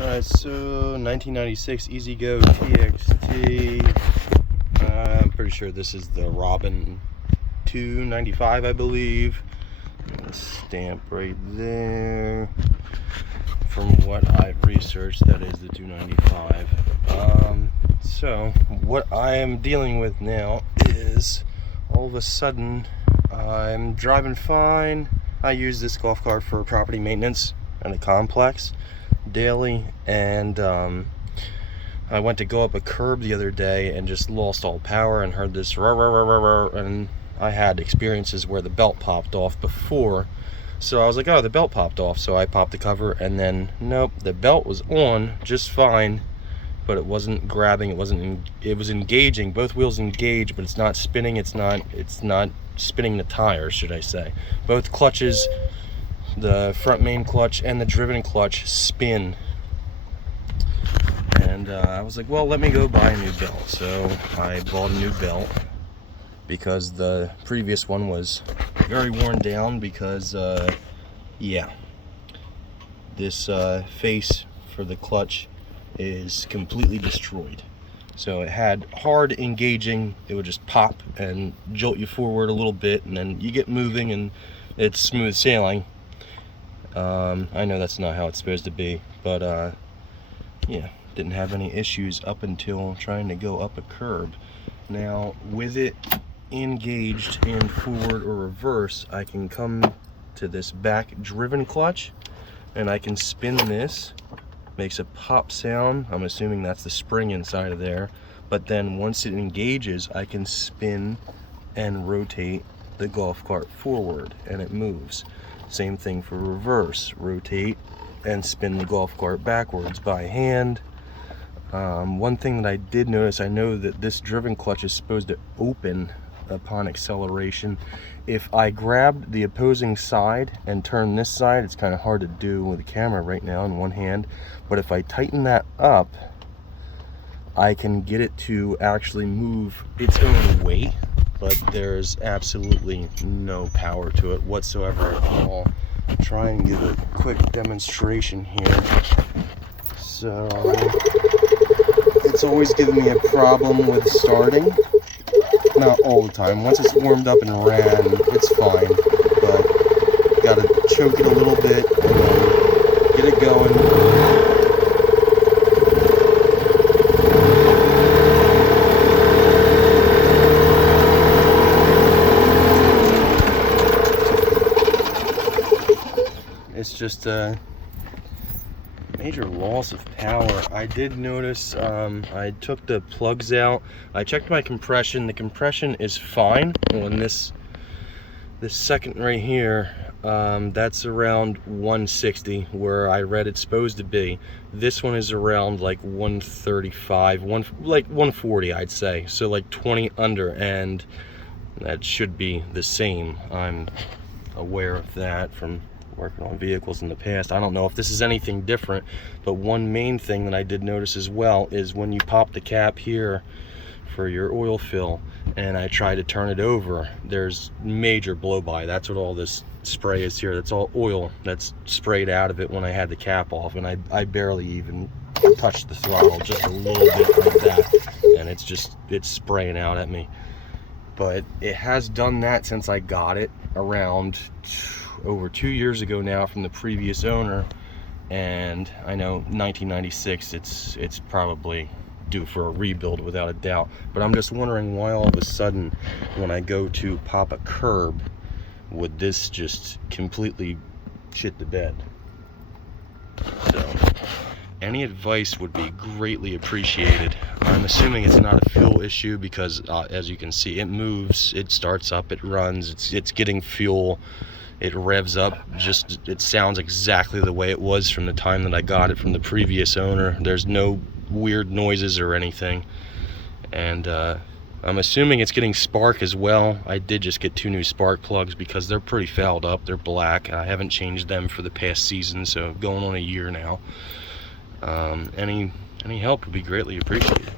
Alright, so 1996 EZGO TXT. I'm pretty sure this is the Robin 295, I believe. Stamp right there. From what I've researched, that is the 295. So what I am dealing with now is all of a sudden I'm driving fine. I use this golf cart for property maintenance and a complex daily, and I went to go up a curb the other day and just lost all power and heard this rah, rah, rah, rah, rah, and I had experiences where the belt popped off before, so I was like, oh, the belt popped off. So I popped the cover, and then nope, the belt was on just fine, but it wasn't grabbing, it was engaging, both wheels engaged, but it's not spinning, it's not spinning the tires, should I say. Both clutches, the front main clutch and the driven clutch, spin. And I was like, well, let me go buy a new belt. So I bought a new belt because the previous one was very worn down because yeah, this face for the clutch is completely destroyed. So it had hard engaging, it would just pop and jolt you forward a little bit, and then you get moving and it's smooth sailing. I know that's not how it's supposed to be, but yeah, didn't have any issues up until trying to go up a curb. Now with it engaged in forward or reverse, I can come to this back driven clutch and I can spin this. Makes a pop sound. I'm assuming that's the spring inside of there, but then once it engages, I can spin and rotate the golf cart forward and it moves. Same thing for reverse, rotate and spin the golf cart backwards by hand. One thing that I did notice, I know that this driven clutch is supposed to open upon acceleration. If I grabbed the opposing side and turn this side, it's kind of hard to do with the camera right now in one hand, but if I tighten that up, I can get it to actually move its own weight, but there's absolutely no power to it whatsoever at all. I'll try and give a quick demonstration here. So it's always given me a problem with starting. Not all the time. Once it's warmed up and ran, it's fine, but gotta choke it a little bit and then get it going. It's just a major loss of power. I did notice, I took the plugs out, I checked my compression. The compression is fine on this second right here. That's around 160 where I read it's supposed to be. This one is around like 135, like 140 I'd say, so like 20 under, and that should be the same. I'm aware of that from working on vehicles in the past. I don't know if this is anything different, but one main thing that I did notice as well is when you pop the cap here for your oil fill and I try to turn it over, there's major blow by. That's what all this spray is here. That's all oil that's sprayed out of it when I had the cap off, and I barely even touched the throttle, just a little bit like that, and it's spraying out at me. But it has done that since I got it around over 2 years ago now from the previous owner, and I know 1996 it's probably due for a rebuild without a doubt. But I'm just wondering why all of a sudden when I go to pop a curb would this just completely shit the bed. So any advice would be greatly appreciated. I'm assuming it's not a fuel issue because as you can see, it moves, it starts up, it runs, it's getting fuel, it revs up, it sounds exactly the way it was from the time that I got it from the previous owner. There's no weird noises or anything, and I'm assuming it's getting spark as well. I did just get 2 new spark plugs because they're pretty fouled up. They're black. I haven't changed them for the past season, so going on a year now. Any help would be greatly appreciated.